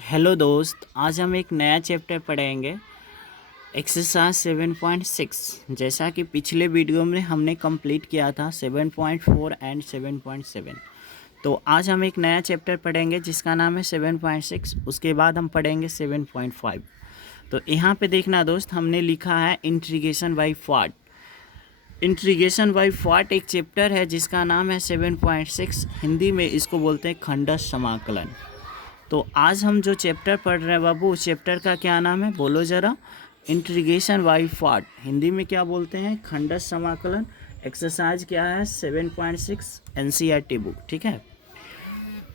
Hello दोस्त, आज हम एक नया चैप्टर पढ़ेंगे एक्सरसाइज 7.6। जैसा कि पिछले वीडियो में हमने कंप्लीट किया था 7.4 एंड 7.7। तो आज हम एक नया चैप्टर पढ़ेंगे जिसका नाम है 7.6। उसके बाद हम पढ़ेंगे 7.5। तो यहाँ पे देखना दोस्त, हमने लिखा है integration by part. Integration by part एक चैप्टर है जिसका नाम है 7.6। हिंदी में इसको बोलते हैं खंडश समाकलन। तो आज हम जो चैप्टर पढ़ रहे हैं बाबू, उस चैप्टर का क्या नाम है बोलो ज़रा। इंटीग्रेशन बाय पार्ट, हिंदी में क्या बोलते हैं? खंडश समाकलन। एक्सरसाइज क्या है? 7.6 एनसीईआरटी बुक। ठीक है।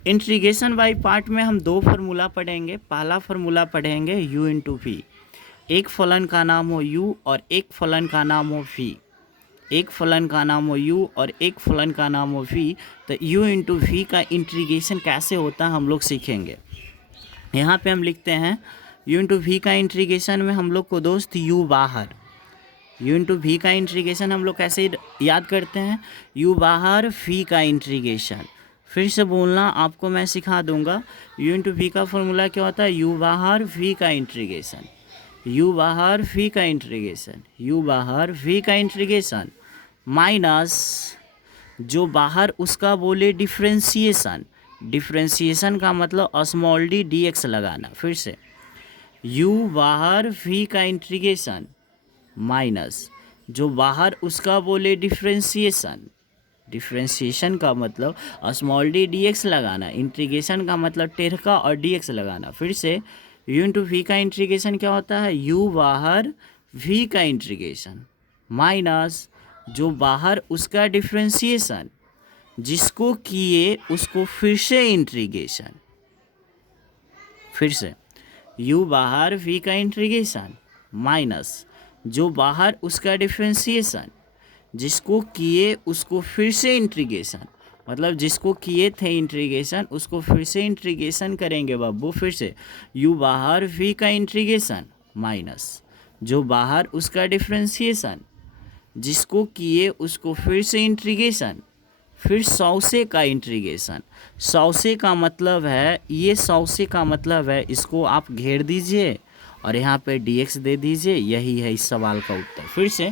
इंटीग्रेशन बाय पार्ट में हम दो फार्मूला पढ़ेंगे। पहला फार्मूला पढ़ेंगे u इंटू वी। एक फलन का नाम हो u और एक फलन का नाम हो v। एक फलन का नाम हो u और एक फलन का नाम हो v। तो u इंटू वी का इंटीग्रेशन कैसे होता है हम लोग सीखेंगे। यहाँ पे हम लिखते हैं u इंटू वी का इंटीग्रेशन में हम लोग को दोस्त u बाहर, u इंटू वी का इंटीग्रेशन हम लोग कैसे याद करते हैं? u बाहर v का इंटीग्रेशन। फिर से बोलना, आपको मैं सिखा दूंगा। u इंटू वी का फॉर्मूला क्या होता है? u बाहर v का इंटीग्रेशन, u बाहर v का इंटीग्रेशन, u बाहर v का इंटीग्रेशन माइनस जो बाहर उसका बोले डिफ्रेंसिएशन। डिफ्रेंसिएशन का मतलब स्मॉल डी डी एक्स लगाना। फिर से u बाहर v का इंटीग्रेशन माइनस जो बाहर उसका बोले डिफ्रेंसिएशन। डिफ्रेंसिएशन का मतलब स्मॉल डी डी एक्स लगाना, इंटीग्रेशन का मतलब टेढ़ का और डी एक्स लगाना। फिर से u इंटू वी का इंटीग्रेशन क्या होता है? u बाहर v का इंटीग्रेशन माइनस जो बाहर उसका डिफ्रेंसिएशन, जिसको किए उसको फिर से इंटीग्रेशन। फिर से u बाहर v का इंटीग्रेशन माइनस जो बाहर उसका डिफ्रेंसिएशन, जिसको किए उसको फिर से इंटीग्रेशन। मतलब जिसको किए थे इंटीग्रेशन उसको फिर से इंटीग्रेशन करेंगे बाबू। फिर से u बाहर v का इंटीग्रेशन माइनस जो बाहर उसका डिफ्रेंसिएशन, जिसको किए उसको फिर से इंटीग्रेशन, फिर 100 से का इंटीग्रेशन। 100 से का मतलब है, ये 100 से का मतलब है, इसको आप घेर दीजिए और यहाँ पे dx दे दीजिए। यही है इस सवाल का उत्तर। फिर से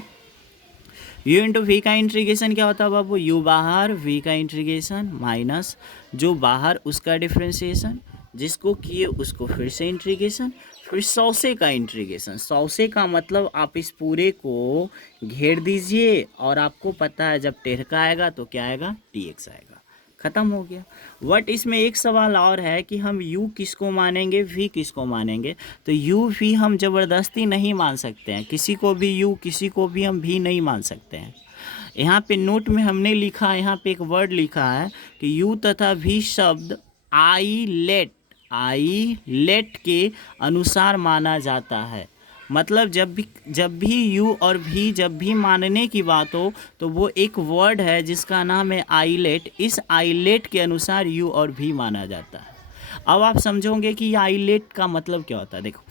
u इंटू वी का इंटीग्रेशन क्या होता है बाबू? u बाहर v का इंटीग्रेशन माइनस जो बाहर उसका डिफ्रेंसिएशन, जिसको किए उसको फिर से इंटीग्रेशन, फिर 100 से का इंटीग्रेशन। 100 से का मतलब आप इस पूरे को घेर दीजिए और आपको पता है जब टेढ़ का आएगा तो क्या आएगा? dx आएगा। ख़त्म हो गया। बट इसमें एक सवाल और है कि हम u किसको मानेंगे, v किसको मानेंगे। तो u v हम ज़बरदस्ती नहीं मान सकते हैं। किसी को भी u, किसी को भी हम v नहीं मान सकते हैं। यहाँ पे नोट में हमने लिखा है, यहाँ पे एक वर्ड लिखा है कि u तथा v शब्द आई लेट के अनुसार माना जाता है। मतलब जब भी u और v जब भी मानने की बात हो तो वो एक वर्ड है जिसका नाम है आइलेट। इस आइलेट के अनुसार u और v माना जाता है। अब आप समझोगे कि आइलेट का मतलब क्या होता है। देखो,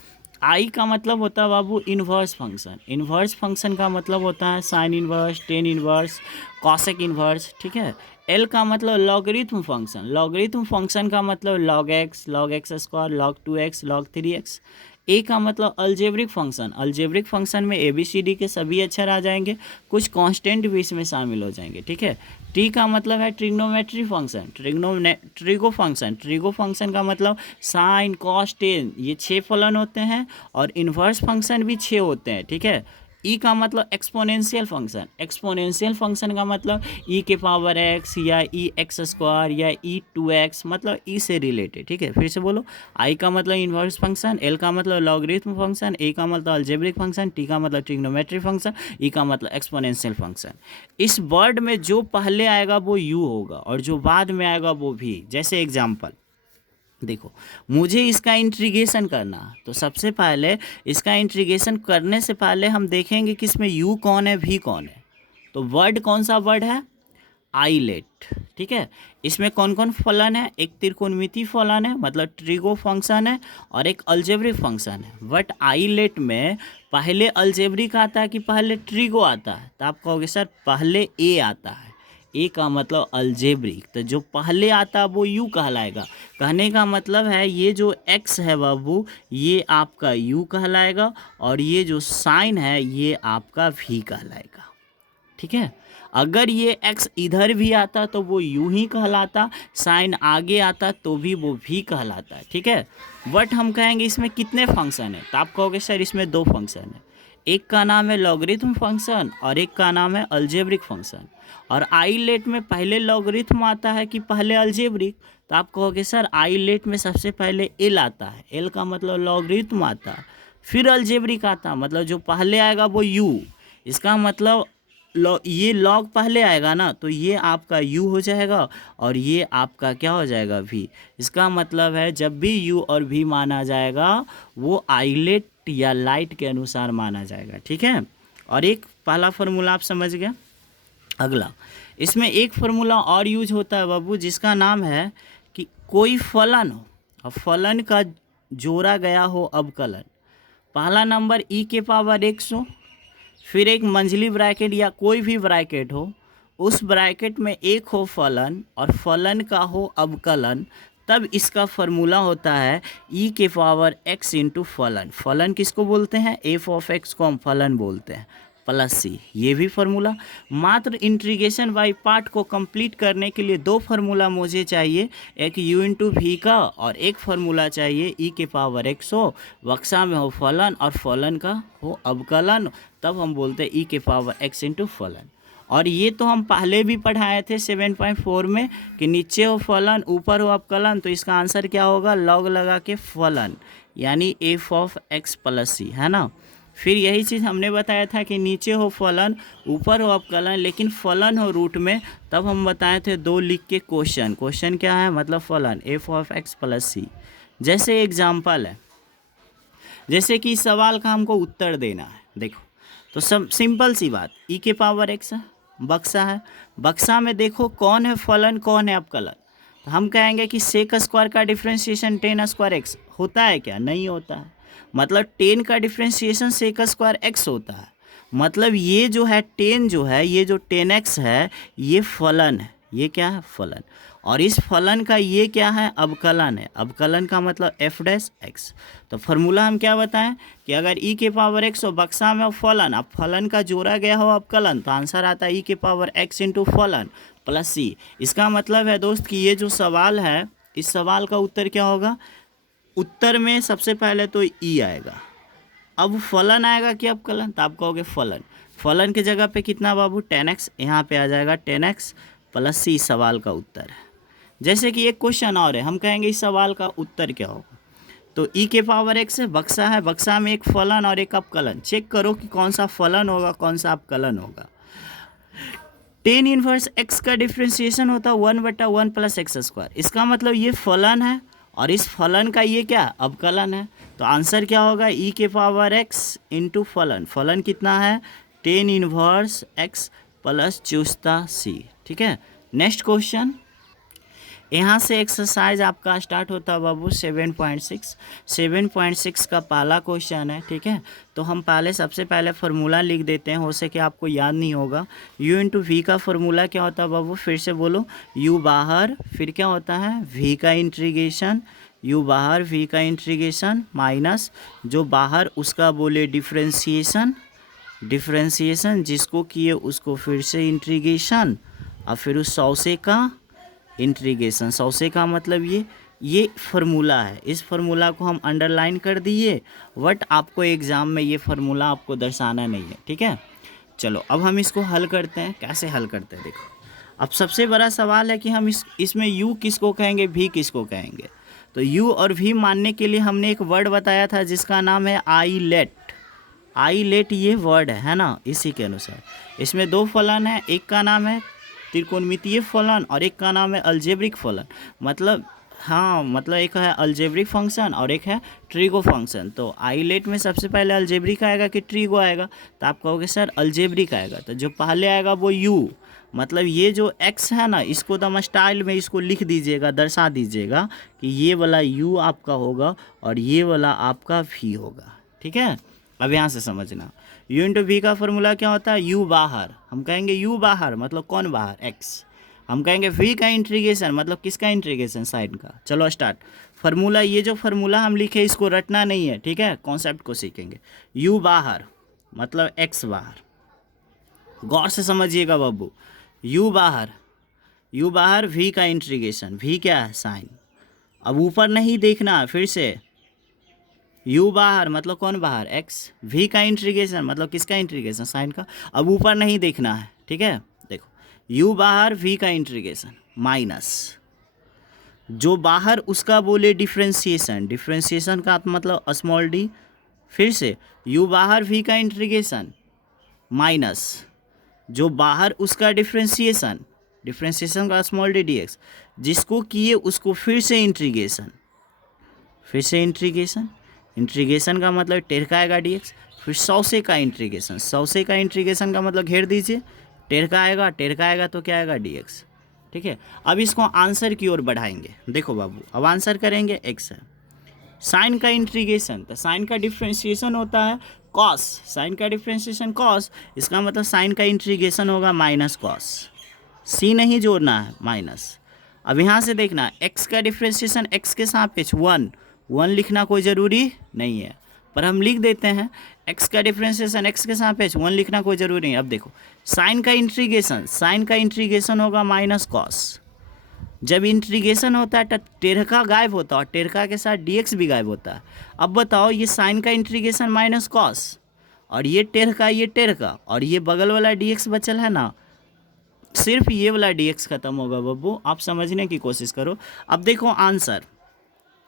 आई का मतलब होता है बाबू इन्वर्स फंक्शन। इन्वर्स फंक्शन का मतलब होता है sign inverse, tan inverse, cosec inverse. ठीक है। एल का मतलब लॉगरिथम फंक्शन। लॉगरिथम फंक्शन का मतलब log x square, log 2x, log 3x। ए का मतलब अलजेब्रिक फंक्शन। अलजेब्रिक फंक्शन में ABCD के सभी अक्षर आ जाएंगे, कुछ कांस्टेंट भी इसमें शामिल हो जाएंगे। ठीक है। टी का मतलब है trigonometry function, trigo function. Trigo function का मतलब साइन, कॉस, टेन, ये 6 फलन होते हैं और इन्वर्स फंक्शन भी 6 होते हैं। ठीक है। ई का मतलब एक्सपोनेंशियल फंक्शन। एक्सपोनेंशियल फंक्शन का मतलब ई के पावर एक्स या ई एक्स स्क्वायर या ई 2x, मतलब ई से रिलेटेड। ठीक है। फिर से बोलो, आई का मतलब इन्वर्स फंक्शन, एल का मतलब लॉगरिथम फंक्शन, ए का मतलब अलजेब्रिक फंक्शन, टी का मतलब ट्रिग्नोमेट्री फंक्शन, ई का मतलब एक्सपोनेंशियल फंक्शन। इस वर्ड में जो पहले आएगा वो यू होगा और जो बाद में आएगा वो भी। जैसे एग्जाम्पल देखो, मुझे इसका इंटीग्रेशन करना, तो सबसे पहले इसका इंटीग्रेशन करने से पहले हम देखेंगे कि इसमें u कौन है, v कौन है। तो वर्ड कौन सा वर्ड है? आइलेट। ठीक है। इसमें कौन कौन फलन है? एक त्रिकोणमिति फलन है, मतलब ट्रिगो फंक्शन है, और एक अलजेब्रिक फंक्शन है। बट आइलेट में पहले अलजेब्रिक आता है कि पहले ट्रिगो आता है? तो आप कहोगे सर पहले ए आता है। ए का मतलब अलजेब्रिक, तो जो पहले आता वो यू कहलाएगा। कहने का मतलब है ये जो एक्स है बाबू ये आपका यू कहलाएगा और ये जो साइन है ये आपका वी कहलाएगा। ठीक है, अगर ये x इधर भी आता तो वो यू ही कहलाता, साइन आगे आता तो भी वो भी कहलाता है। ठीक है, बट हम कहेंगे इसमें कितने फंक्शन है, तो आप कहोगे सर इसमें दो फंक्शन है, एक का नाम है लॉगरिथम फंक्शन और एक का नाम है अलजेब्रिक फंक्शन। और आईलेट में पहले लॉगरिथम आता है कि पहले अलजेब्रिक, तो आप कहोगे सर आईलेट में सबसे पहले एल आता है, एल का मतलब लॉगरिथम आता है, फिर अलजेब्रिक आता, मतलब जो पहले आएगा वो यू, इसका मतलब ये लॉग पहले आएगा ना, तो ये आपका u हो जाएगा और ये आपका क्या हो जाएगा v। इसका मतलब है जब भी u और v माना जाएगा वो आइलेट या लाइट के अनुसार माना जाएगा। ठीक है, और एक पहला फार्मूला आप समझ गए। अगला इसमें एक फार्मूला और यूज होता है बाबू जिसका नाम है कि कोई फलन हो और फलन का जोड़ा गया हो अवकलन। पहला नंबर e के पावर x हो, फिर एक मंझली ब्रैकेट या कोई भी ब्रैकेट हो, उस ब्रैकेट में एक हो फलन और फलन का हो अवकलन, तब इसका फार्मूला होता है e के पावर x इंटू फलन। फलन किसको बोलते हैं, एफ ऑफ एक्स को हम फलन बोलते हैं, प्लस सी, ये भी फार्मूला। मात्र इंटीग्रेशन बाई पार्ट को कंप्लीट करने के लिए दो फार्मूला मुझे चाहिए, एक u इंटू वी का और एक फार्मूला चाहिए e के पावर x हो, बक्सा में हो फलन और फलन का हो अवकलन, तब हम बोलते हैं e के पावर x इंटू फलन। और ये तो हम पहले भी पढ़ाए थे 7.4 में कि नीचे हो फलन ऊपर हो अवकलन, तो इसका आंसर क्या होगा, लॉग लगा के फलन, यानी एफ ऑफ एक्स प्लस सी, है ना। फिर यही चीज़ हमने बताया था कि नीचे हो फलन ऊपर हो अवकलन, लेकिन फलन हो रूट में, तब हम बताए थे दो लिख के क्वेश्चन, क्वेश्चन क्या है मतलब फलन एफ ऑफ एक्स प्लस सी। जैसे एग्जाम्पल है, जैसे कि इस सवाल का हमको उत्तर देना है, देखो तो सब सिंपल सी बात, ई के पावर एक्स है, बक्सा है, बक्सा में देखो कौन है फलन कौन है अवकलन, तो हम कहेंगे कि सेक स्क्वायर का डिफ्रेंशिएशन टेन स्क्वायर एक्स होता है क्या, नहीं होता है, मतलब 10 का डिफ्रेंशिएशन सेक स्क्वायर एक्स होता है, मतलब ये जो है 10 जो है ये जो 10x है ये फलन है, ये क्या है फलन, और इस फलन का ये क्या है अवकलन है, अवकलन का मतलब एफ डैश एक्स। तो फार्मूला हम क्या बताएं कि अगर e के पावर x हो बक्सा में हो फलन, अब फलन का जोड़ा गया हो अवकलन, तो आंसर आता है e के पावर x इंटू फलन प्लस सी। इसका मतलब है दोस्त कि ये जो सवाल है इस सवाल का उत्तर क्या होगा, उत्तर में सबसे पहले तो ई आएगा, अब फलन आएगा कि अवकलन, तो आप कहोगे फलन, फलन के जगह पे कितना बाबू 10x, यहाँ पे आ जाएगा 10x प्लस सी, सवाल का उत्तर है। जैसे कि एक क्वेश्चन और है, हम कहेंगे इस सवाल का उत्तर क्या होगा, तो e के पावर x है, बक्सा में एक फलन और एक अवकलन, चेक करो कि कौन सा फलन होगा कौन सा अवकलन होगा। 10 इनवर्स x का डिफ्रेंशिएशन होता है 1/1 प्लस एक्स स्क्वायर, इसका मतलब ये फलन है और इस फलन का ये क्या अवकलन है, तो आंसर क्या होगा e के पावर x इंटू फलन, फलन कितना है 10 इनवर्स x प्लस चुस्ता c। ठीक है, नेक्स्ट क्वेश्चन, यहाँ से एक्सरसाइज आपका स्टार्ट होता है बाबू 7.6 का पहला क्वेश्चन है। ठीक है, तो हम पहले सबसे पहले फार्मूला लिख देते हैं, हो सके आपको याद नहीं होगा। u इंटू वी का फार्मूला क्या होता है बाबू, फिर से बोलो, u बाहर, फिर क्या होता है v का इंटीग्रेशन, u बाहर v का इंटीग्रेशन माइनस जो बाहर उसका बोले डिफ्रेंशिएशन जिसको किए उसको फिर से इंटीग्रेशन और फिर उस 100 से का इंटीग्रेशन, 100 से का मतलब ये फार्मूला है, इस फार्मूला को हम अंडरलाइन कर दिए, बट आपको एग्ज़ाम में ये फार्मूला आपको दर्शाना नहीं है। ठीक है, चलो अब हम इसको हल करते हैं, कैसे हल करते हैं देखो। अब सबसे बड़ा सवाल है कि हम इसमें u किसको कहेंगे v किसको कहेंगे, तो u और v मानने के लिए हमने एक वर्ड बताया था जिसका नाम है आईलेट, ये वर्ड है ना, इसी के अनुसार इसमें दो फलन है, एक का नाम है त्रिकोणमितीय फलन और एक का नाम है अलजेब्रिक फलन, मतलब हाँ मतलब एक है अलजेब्रिक फंक्शन और एक है ट्रिगो फंक्शन। तो आईलेट में सबसे पहले अलजेब्रिक आएगा कि ट्रिगो आएगा, तो आप कहोगे सर अलजेब्रिक आएगा, तो जो पहले आएगा वो u, मतलब ये जो x है ना इसको तो हम स्टाइल में इसको लिख दीजिएगा, दर्शा दीजिएगा कि ये वाला u आपका होगा और ये वाला आपका v होगा। ठीक है, अब यहाँ से समझना, u इंटू वी का फॉर्मूला क्या होता है, u बाहर, हम कहेंगे u बाहर मतलब कौन बाहर, x। हम कहेंगे v का इंटीग्रेशन मतलब किसका इंटीग्रेशन, साइन का। चलो स्टार्ट। फार्मूला, ये जो फार्मूला हम लिखे इसको रटना नहीं है, ठीक है, कॉन्सेप्ट को सीखेंगे। u बाहर मतलब x बाहर, गौर से समझिएगा बाबू। u बाहर v का इंटीग्रेशन, v क्या है, साइन। अब ऊपर नहीं देखना है, फिर से u बाहर मतलब कौन बाहर, x। v का इंटीग्रेशन मतलब किसका इंटीग्रेशन, साइन का। अब ऊपर नहीं देखना है, ठीक है। देखो u बाहर v का इंटीग्रेशन माइनस जो बाहर उसका बोले डिफ्रेंशिएशन, डिफ्रेंशिएशन का मतलब स्मॉल डी। फिर से u बाहर v का इंटीग्रेशन माइनस जो बाहर उसका डिफ्रेंशिएशन, डिफ्रेंशिएशन का स्मॉल डी dx, जिसको किए उसको फिर से इंटीग्रेशन, फिर से इंटीग्रेशन, इंटीग्रेशन का मतलब टेढ़ का आएगा dx, फिर 100 से का इंटीग्रेशन, 100 से का इंटीग्रेशन का मतलब घेर दीजिए, टेढ़ का आएगा, टेढ़ का आएगा तो क्या आएगा dx, ठीक है। अब इसको आंसर की ओर बढ़ाएंगे। देखो बाबू, अब आंसर करेंगे x है, साइन का इंटीग्रेशन, तो साइन का डिफ्रेंशिएशन होता है कॉस, साइन का डिफ्रेंशिएशन कॉस, इसका मतलब साइन का इंटीग्रेशन होगा माइनस कॉस, सी नहीं जोड़ना है, माइनस। अब यहाँ से देखना, x का डिफ्रेंशिएशन x के सापेक्ष 1 लिखना कोई ज़रूरी नहीं है, पर हम लिख देते हैं। x का डिफ्रेंशिएशन x के सापेक्ष 1 लिखना कोई ज़रूरी नहीं। अब देखो साइन का इंटीग्रेशन, साइन का इंटीग्रेशन होगा माइनस कॉस। जब इंटीग्रेशन होता है तो टेढ़का गायब होता है और टेढ़का के साथ dx भी गायब होता है। अब बताओ, ये साइन का इंटीग्रेशन माइनस कॉस और ये टेढ़का और ये बगल वाला dx बचल है ना, सिर्फ ये वाला dx खत्म होगा बाबू, आप समझने की कोशिश करो। अब देखो आंसर,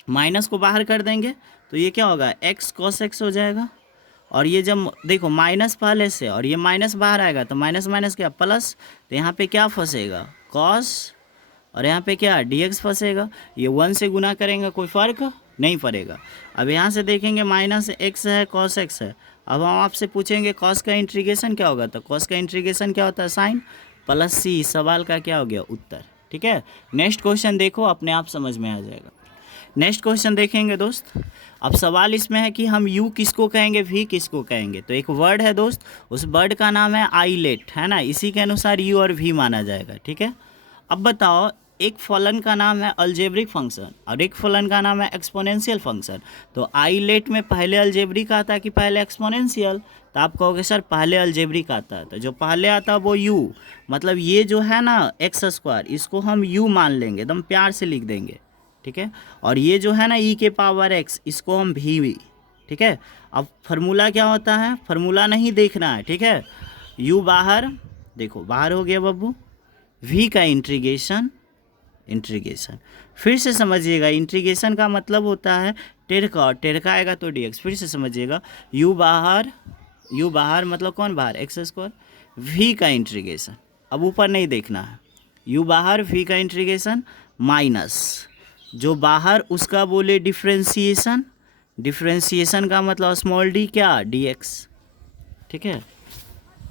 माइनस को बाहर कर देंगे तो ये क्या होगा, x cos x हो जाएगा। और ये जब देखो माइनस पहले से और ये माइनस बाहर आएगा तो माइनस माइनस क्या प्लस, तो यहाँ पे क्या फंसेगा, cos, और यहाँ पे क्या dx फंसेगा। ये 1 से गुना करेंगे कोई फ़र्क नहीं पड़ेगा। अब यहाँ से देखेंगे माइनस x है, cos x है। अब हम आपसे पूछेंगे cos का इंटीग्रेशन क्या होगा, तो cos का इंटीग्रेशन क्या होता है, साइन, प्लस c, सवाल का क्या हो गया, उत्तर, ठीक है। नेक्स्ट क्वेश्चन देखो, अपने आप समझ में आ जाएगा। नेक्स्ट क्वेश्चन देखेंगे दोस्त। अब सवाल इसमें है कि हम u किसको कहेंगे, v किसको कहेंगे। तो एक वर्ड है दोस्त, उस वर्ड का नाम है आइलेट, है ना, इसी के अनुसार u और v माना जाएगा, ठीक है। अब बताओ, एक फलन का नाम है अलजेब्रिक फंक्शन और एक फलन का नाम है एक्सपोनेंशियल फंक्शन। तो आइलेट में पहले अलजेब्रिक आता है कि पहले एक्सपोनेंशियल, तो आप कहोगे सर पहले अलजेब्रिक आता है, तो जो पहले आता है वो u, मतलब ये जो है ना एक्स स्क्वायर, इसको हम u मान लेंगे, एकदम प्यार से लिख देंगे, ठीक है। और ये जो है ना e के पावर x, इसको हम v, ठीक है। अब फार्मूला क्या होता है, फार्मूला नहीं देखना है, ठीक है। u बाहर, देखो बाहर हो गया बाबू, v का इंटीग्रेशन, फिर से समझिएगा, इंटीग्रेशन का मतलब होता है टेढ़का, और टेढ़का आएगा तो dx। फिर से समझिएगा, u बाहर मतलब कौन बाहर, एक्स स्क्वायर, v का इंटीग्रेशन, अब ऊपर नहीं देखना है, u बाहर v का इंटीग्रेशन माइनस जो बाहर उसका बोले डिफ्रेंशिएशन, डिफ्रेंशिएशन का मतलब स्मॉल d क्या, dx, ठीक है।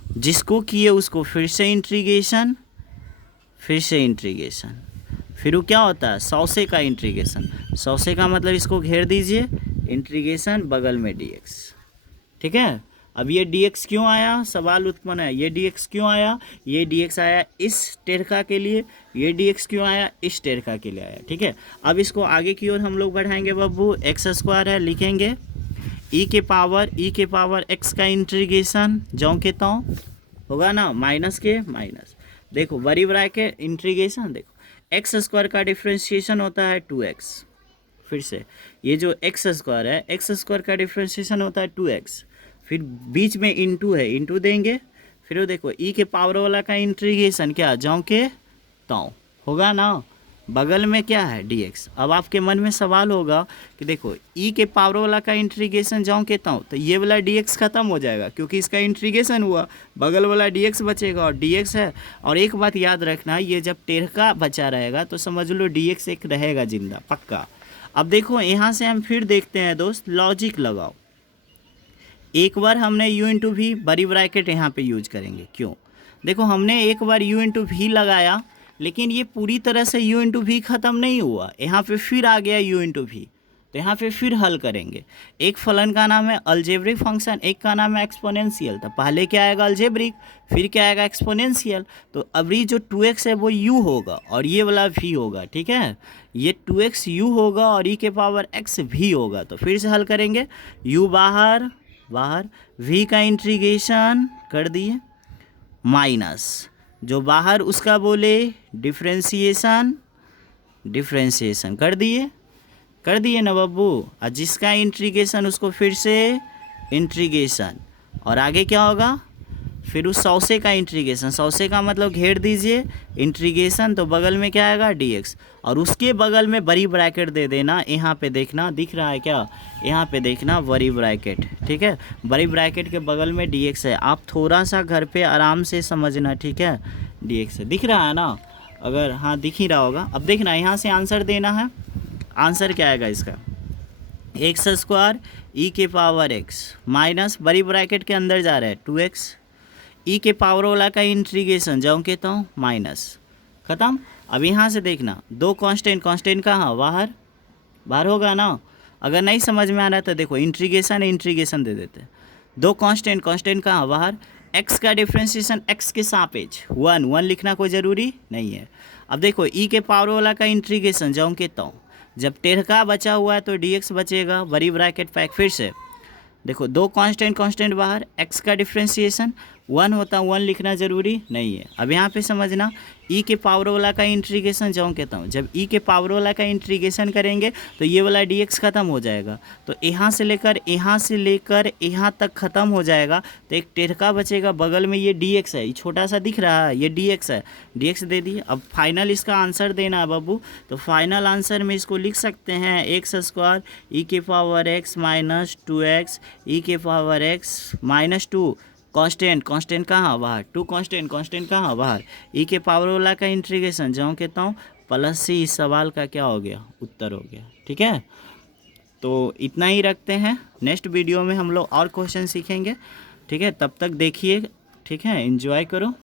जिसको किए उसको फिर से इंटीग्रेशन, फिर वो क्या होता है, 100 से का इंटीग्रेशन, 100 से का मतलब इसको घेर दीजिए, इंटीग्रेशन बगल में dx, ठीक है। अब ये dx क्यों आया, सवाल उत्पन्न है, ये dx क्यों आया, ये dx आया इस टेढ़का के लिए, ये dx क्यों आया, इस टेढ़का के लिए आया, ठीक है। अब इसको आगे की ओर हम लोग बढ़ाएंगे बाबू, एक्स स्क्वायर है, लिखेंगे e के पावर x का इंटीग्रेशन ज्यों के त्यों होगा ना, माइनस के माइनस, देखो बड़ी ब्रैकेट इंटीग्रेशन, देखो एक्स स्क्वायर का डिफ्रेंशिएशन होता है 2x, फिर से ये जो एक्स स्क्वायर है, एक्स स्क्वायर का डिफ्रेंशिएशन होता है 2x, फिर बीच में इंटू है, इंटू देंगे, फिर वो देखो e के पावर वाला का इंटीग्रेशन क्या, ज्यों के त्यों होगा ना, बगल में क्या है dx। अब आपके मन में सवाल होगा कि देखो e के पावर वाला का इंटीग्रेशन ज्यों के त्यों, तो ये वाला dx खत्म हो जाएगा क्योंकि इसका इंटीग्रेशन हुआ, बगल वाला dx बचेगा और dx है। और एक बात याद रखना, ये जब टेढ़का बचा रहेगा तो समझ लो dx एक रहेगा जिंदा, पक्का। अब देखो यहाँ से हम फिर देखते हैं दोस्त, लॉजिक लगाओ। एक बार हमने u इंटू वी बड़ी ब्रैकेट यहाँ पे यूज करेंगे, क्यों, देखो हमने एक बार u इंटू वी लगाया, लेकिन ये पूरी तरह से u इंटू वी ख़त्म नहीं हुआ, यहाँ पे फिर आ गया u इंटू वी, तो यहाँ पे फिर हल करेंगे। एक फलन का नाम है अलजेब्रिक फंक्शन, एक का नाम है एक्सपोनेंशियल। तो पहले क्या आएगा अलजेब्रिक, फिर क्या आएगा एक्सपोनेंशियल। तो अभी जो 2x है वो u होगा और ये वाला v होगा, ठीक है। ये 2x u होगा और e के पावर x v होगा। तो फिर से हल करेंगे, u बाहर बाहर, v का इंटीग्रेशन कर दिए, माइनस जो बाहर उसका बोले डिफ्रेंसिएशन, डिफ्रेंसिएशन कर दिए ना बब्बू। और जिसका इंटीग्रेशन उसको फिर से इंटीग्रेशन, और आगे क्या होगा फिर उस सौसे का इंटीग्रेशन, सौसे का मतलब घेर दीजिए इंटीग्रेशन, तो बगल में क्या आएगा dx, और उसके बगल में बड़ी ब्रैकेट दे देना। यहाँ पे देखना दिख रहा है क्या, यहाँ पे देखना बड़ी ब्रैकेट, ठीक है। बड़ी ब्रैकेट के बगल में dx है, आप थोड़ा सा घर पे आराम से समझना, ठीक है। dx है, दिख रहा है ना, अगर हाँ दिख ही रहा होगा। अब देखना यहाँ से आंसर देना है, आंसर क्या आएगा इसका, एक्स स्क्वायर ई के पावर एक्स माइनस बड़ी ब्रैकेट के अंदर जा रहा है 2x, ई के पावर वाला का इंटीग्रेशन जाऊँ कहता हूँ माइनस, ख़त्म। अब यहाँ से देखना दो कांस्टेंट, कांस्टेंट कहाँ बाहर बाहर होगा ना। अगर नहीं समझ में आ रहा तो देखो इंटीग्रेशन दे देते हैं। दो कांस्टेंट, कांस्टेंट कहाँ बाहर, x का डिफ्रेंशिएशन x के सापेक्ष 1 लिखना कोई ज़रूरी नहीं है। अब देखो ई के पावर वाला का इंटीग्रेशन जाऊँ कहता हूँ, जब टेढ़का बचा हुआ है तो dx बचेगा, बड़ी ब्रैकेट पैक। फिर से देखो दो कांस्टेंट बाहर, x का डिफ्रेंशिएशन 1 होता है, 1 लिखना ज़रूरी नहीं है। अब यहाँ पे समझना ई के पावर वाला का इंटीग्रेशन जाऊँ कहता हूँ, जब ई के पावर वाला का इंटीग्रेशन करेंगे तो ये वाला dx ख़त्म हो जाएगा, तो यहाँ से लेकर यहाँ तक ख़त्म हो जाएगा। तो एक टेढ़का बचेगा, बगल में ये dx है, ये छोटा सा दिख रहा है, ये dx है, dx दे दिए। अब फाइनल इसका आंसर देना है बाबू, तो फाइनल आंसर में इसको लिख सकते हैं एक्स स्क्वायर ई के पावर एक्स माइनस 2x ई के पावर एक्स माइनस 2 कांस्टेंट कहाँ बाहर, 2 कांस्टेंट कहाँ बाहर, ई के पावर वाला का इंटीग्रेशन जाऊँ कहता हूँ प्लस सी, इस सवाल का क्या हो गया उत्तर हो गया, ठीक है। तो इतना ही रखते हैं, नेक्स्ट वीडियो में हम लोग और क्वेश्चन सीखेंगे, ठीक है। तब तक देखिए, ठीक है, एंजॉय करो।